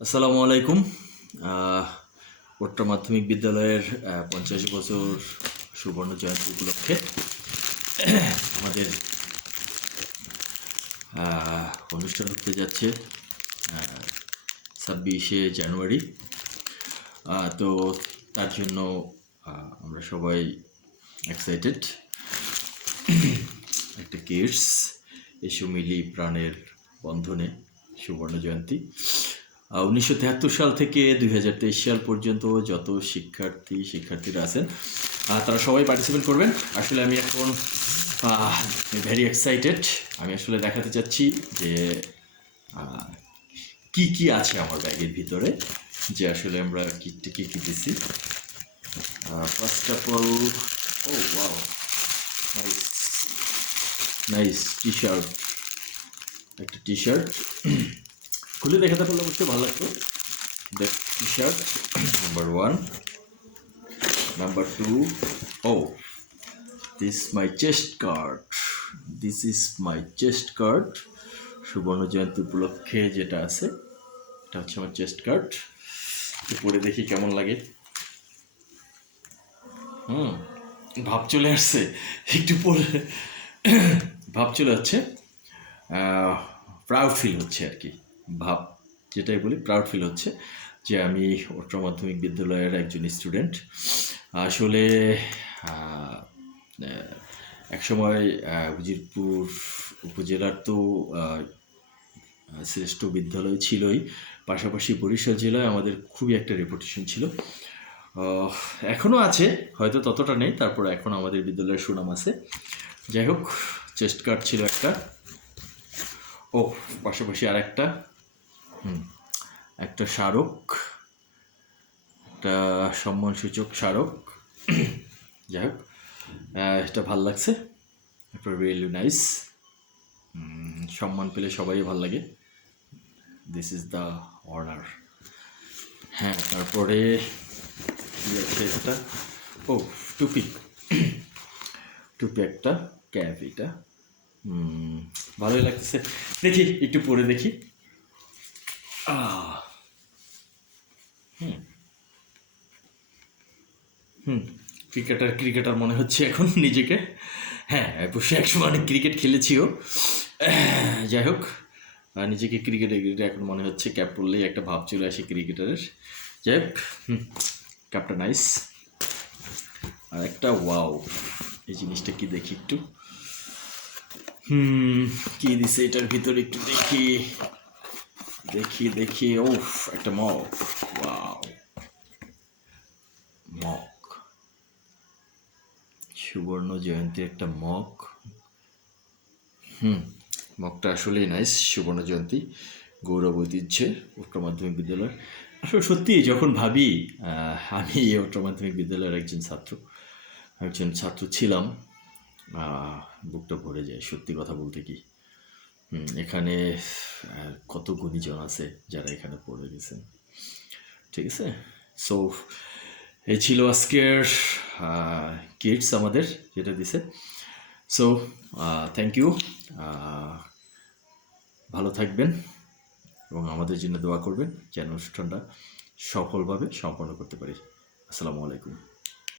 আসসালামু আলাইকুম। উচ্চ মাধ্যমিক বিদ্যালয়ের ৫০ বছর সুবর্ণ জয়ন্তী উপলক্ষে আমাদের অনুষ্ঠান হতে যাচ্ছে ২৬শে জানুয়ারি। তো তার জন্য আমরা সবাই এক্সাইটেড। একটা কিডস এসো মিলি প্রাণের বন্ধনে সুবর্ণ জয়ন্তী ১৯৭৩ সাল থেকে ২০২৩ সাল পর্যন্ত যত শিক্ষার্থীরা আছেন তারা সবাই পার্টিসিপেট করবেন। আসলে আমি এখন ভেরি এক্সাইটেড। আমি আসলে দেখাতে চাচ্ছি যে কি কি আছে আমার ব্যাগের ভিতরে, যে আসলে আমরা কি দিছি। First of all, oh wow, nice nice T shirt, একটা টি শার্ট খুলে দেখাতে পারলে অবশ্যই ভালো লাগতো। The t-shirt, number 1. Number 2, oh, this is my chest card. This is my chest card. সুবর্ণ জয়ন্তী উপলক্ষে যেটা আছে এটা হচ্ছে আমার চেস্ট কার্ড। পরে দেখি কেমন লাগে। ভাব চলে আসছে, একটু পরে ভাব চলে আসছে, প্রাউড ফিল হচ্ছে আর কি। ভাব যেটাই বলি, প্রাউড ফিল হচ্ছে যে আমি উচ্চ মাধ্যমিক বিদ্যালয়ের একজন স্টুডেন্ট। আসলে একসময় উজিরপুর উপজেলার তো শ্রেষ্ঠ বিদ্যালয় ছিলই, পাশাপাশি বরিশাল জেলায় আমাদের খুবই একটা রেপুটেশন ছিল। এখনও আছে, হয়তো ততটা নেই, তারপর এখন আমাদের বিদ্যালয়ের সুনাম আছে। যাই হোক, চেস্ট কার্ড ছিল একটা, ও পাশাপাশি আর একটা স্মারক, একটা সম্মানসূচক স্মারক। যাই হোক, এটা ভাল লাগছে, এটা রিয়েলি নাইস। সম্মান পেলে সবাই ভাল লাগে। This is the honour. হ্যাঁ, তারপরে কি আছে একটা, ও টুপি একটা, ক্যাপ, এটা ভালোই লাগতেছে। দেখি একটু পরে দেখি। ক্রিকেটার মনে হচ্ছে এখন নিজেকে। হ্যাঁ, অবশ্যই একসময় অনেক ক্রিকেট খেলেছিও। যাই হোক, নিজেকে ক্রিকেটে এখন মনে হচ্ছে। ক্যাপ পরলেই একটা ভাব চলে আসে ক্রিকেটারের। যাই হোক, ক্যাপটা নাইস। আর একটা ওয়াও, এই জিনিসটা কি দেখি একটু, কি দিছে এটার ভিতরে, একটু দেখি। ও একটা মগ, ওয়াও, মগ, সুবর্ণ জয়ন্তী একটা মগ। মগটা আসলেই নাইস। সুবর্ণ জয়ন্তী, গৌরব ঐতিহ্যের উচ্চ মাধ্যমিক বিদ্যালয়। আসলে সত্যি যখন ভাবি আমি উচ্চ মাধ্যমিক বিদ্যালয়ের একজন ছাত্র ছিলাম, বুকটা ভরে যায় সত্যি কথা বলতে। কি এখানে কত গুণীজন আছে যারা এখানে পড়ে গেছেন। ঠিক আছে, সো এই ছিল আজকের কিডস আমাদের যেটা দিছে। সো থ্যাংক ইউ, ভালো থাকবেন এবং আমাদের জন্য দোয়া করবেন যেন অনুষ্ঠানটা সফলভাবে সম্পন্ন করতে পারি। আসসালামু আলাইকুম।